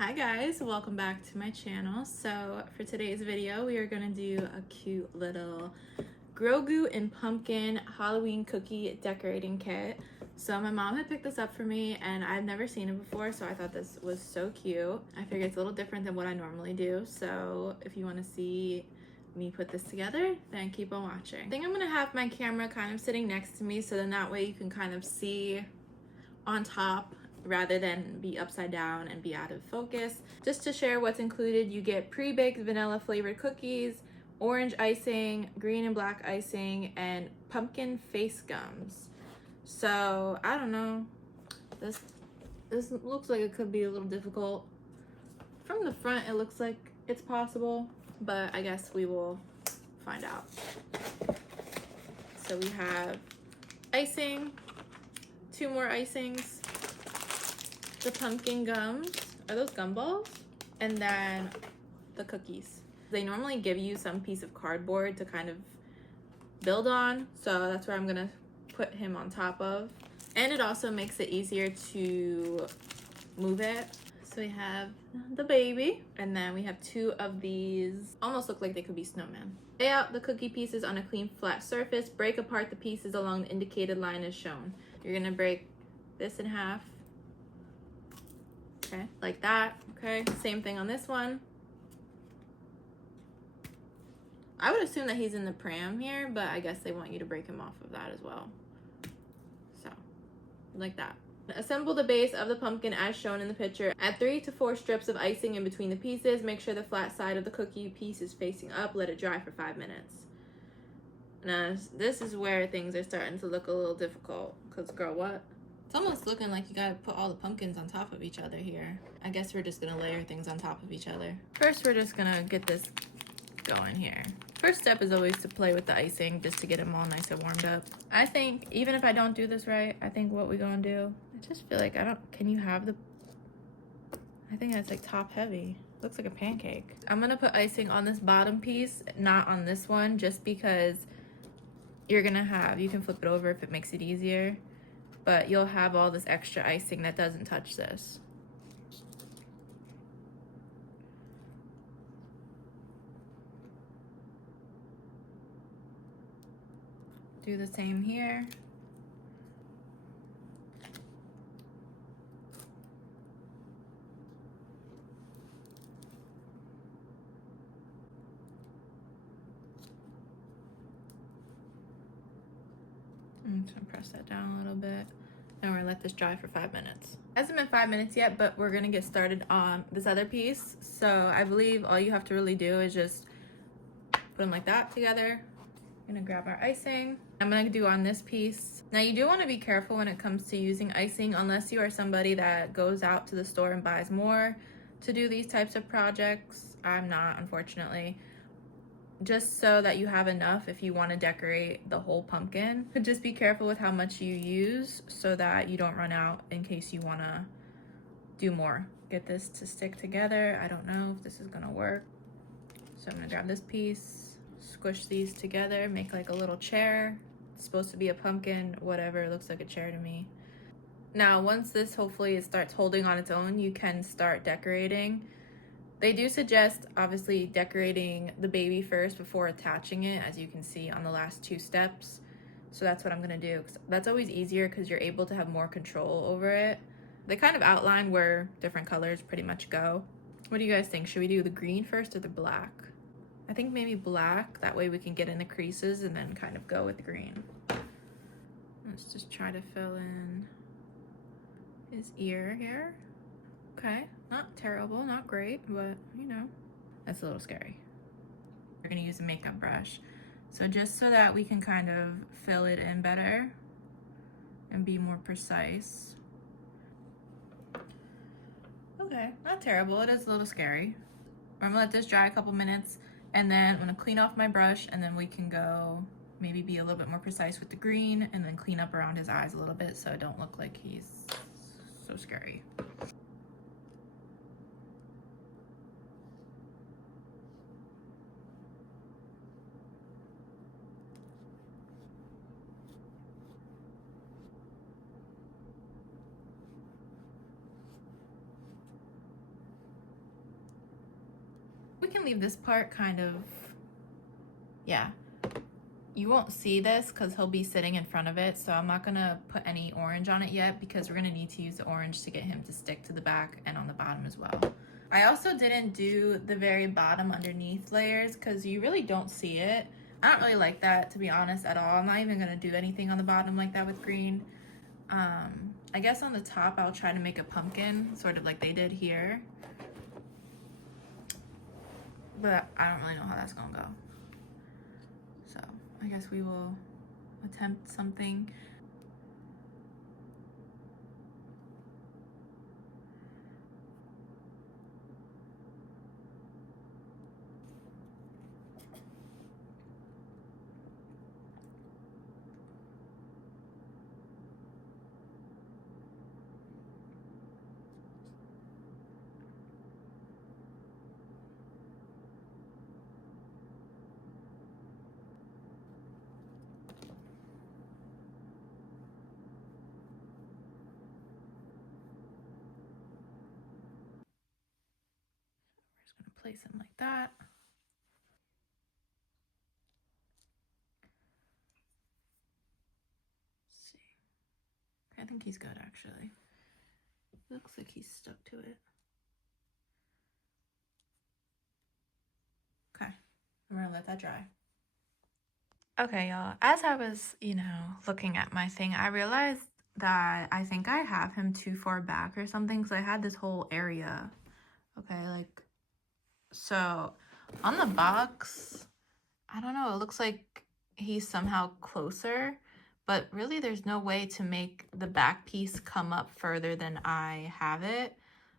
Hi guys, welcome back to my channel. So for today's video, we are going to do a cute little grogu and pumpkin Halloween cookie decorating kit. So my mom had picked this up for me and I've never seen it before, so I thought this was so cute. I figured it's a little different than what I normally do. So if you want to see me put this together, then keep on watching. I think I'm going to have my camera kind of sitting next to me so then that way you can kind of see on top rather than be upside down and be out of focus. Just to share what's included, you get pre-baked vanilla flavored cookies, orange icing, green and black icing, and pumpkin face gums. So I don't know, this looks like it could be a little difficult. From the front it looks like it's possible, but I guess we will find out. So we have icing, 2 more icings, the pumpkin gums, are those gumballs? And then the cookies. They normally give you some piece of cardboard to kind of build on, so that's where I'm gonna put him on top of. And it also makes it easier to move it. So we have the baby, and then we have 2 of these, almost look like they could be snowmen. Lay out the cookie pieces on a clean flat surface. Break apart the pieces along the indicated line as shown. You're gonna break this in half. Okay, like that. Okay, same thing on this one. I would assume that he's in the pram here, but I guess they want you to break him off of that as well. So, like that. Assemble the base of the pumpkin as shown in the picture. Add 3 to 4 strips of icing in between the pieces. Make sure the flat side of the cookie piece is facing up. Let it dry for 5 minutes. Now, this is where things are starting to look a little difficult. Because, girl, what? It's almost looking like you gotta put all the pumpkins on top of each other here. I guess we're just gonna layer things on top of each other. First, we're just gonna get this going here. First step is always to play with the icing just to get them all nice and warmed up. I think, even if I don't do this right, I think what we're gonna do, I just feel like can you have the, I think that's like top heavy. Looks like a pancake. I'm gonna put icing on this bottom piece, not on this one, just because you can flip it over if it makes it easier. But you'll have all this extra icing that doesn't touch this. Do the same here. I'm just gonna press that down a little bit. And we're gonna let this dry for 5 minutes. It hasn't been 5 minutes yet, but we're gonna get started on this other piece. So I believe all you have to really do is just put them like that together. I'm gonna grab our icing. I'm gonna do on this piece. Now you do wanna be careful when it comes to using icing unless you are somebody that goes out to the store and buys more to do these types of projects. I'm not, unfortunately. Just so that you have enough if you want to decorate the whole pumpkin. But just be careful with how much you use so that you don't run out in case you want to do more. Get this to stick together. I don't know if this is going to work. So I'm going to grab this piece, squish these together, make like a little chair. It's supposed to be a pumpkin, whatever. It looks like a chair to me. Now, once this hopefully it starts holding on its own, you can start decorating. They do suggest, obviously, decorating the baby first before attaching it, as you can see on the last 2 steps. So that's what I'm gonna do. That's always easier because you're able to have more control over it. They kind of outline where different colors pretty much go. What do you guys think? Should we do the green first or the black? I think maybe black. That way we can get in the creases and then kind of go with green. Let's just try to fill in his ear here. Okay, not terrible, not great, but you know, that's a little scary. We're gonna use a makeup brush. So just so that we can kind of fill it in better and be more precise. Okay, not terrible, it is a little scary. I'm gonna let this dry a couple minutes and then I'm gonna clean off my brush and then we can go maybe be a little bit more precise with the green and then clean up around his eyes a little bit so it don't look like he's so scary. We can leave this part kind of, yeah. You won't see this because he'll be sitting in front of it, so I'm not gonna put any orange on it yet because we're gonna need to use the orange to get him to stick to the back and on the bottom as well. I also didn't do the very bottom underneath layers because you really don't see it. I don't really like that, to be honest, at all. I'm not even gonna do anything on the bottom like that with green. I guess on the top I'll try to make a pumpkin, sort of like they did here. But I don't really know how that's gonna go. So I guess we will attempt something. Place him like that. Let's see. I think he's good actually. Looks like he's stuck to it. Okay, I'm gonna let that dry. Okay, y'all, as I was, looking at my thing, I realized that I think I have him too far back or something, so I had this whole area. Okay, like, so on the box, I don't know, it looks like he's somehow closer, but really there's no way to make the back piece come up further than I have it.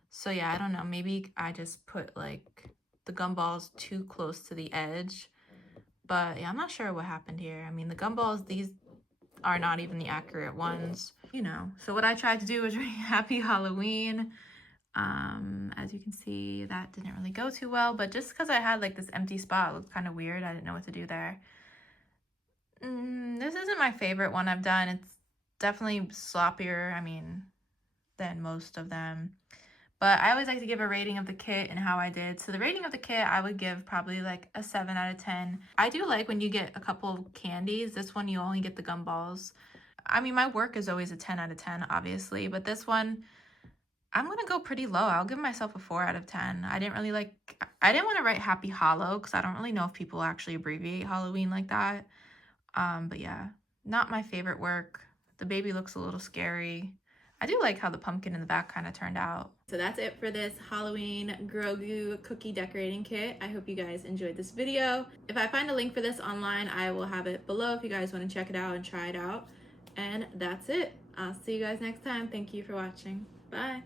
So yeah, I don't know, maybe I just put like the gumballs too close to the edge. But yeah, I'm not sure what happened here. I mean, the gumballs, these are not even the accurate ones, So what I tried to do was ring Happy Halloween. As you can see, that didn't really go too well, but just because I had like this empty spot, it looked kind of weird. I didn't know what to do there. This isn't my favorite one I've done. It's definitely sloppier, than most of them. But I always like to give a rating of the kit and how I did. So the rating of the kit, I would give probably like a 7 out of 10. I do like when you get a couple of candies. This one, you only get the gumballs. My work is always a 10 out of 10, obviously. But this one, I'm going to go pretty low. I'll give myself a 4 out of 10. I didn't want to write Happy Hollow because I don't really know if people actually abbreviate Halloween like that. But yeah, not my favorite work. The baby looks a little scary. I do like how the pumpkin in the back kind of turned out. So that's it for this Halloween Grogu cookie decorating kit. I hope you guys enjoyed this video. If I find a link for this online, I will have it below if you guys want to check it out and try it out. And that's it. I'll see you guys next time. Thank you for watching. Bye.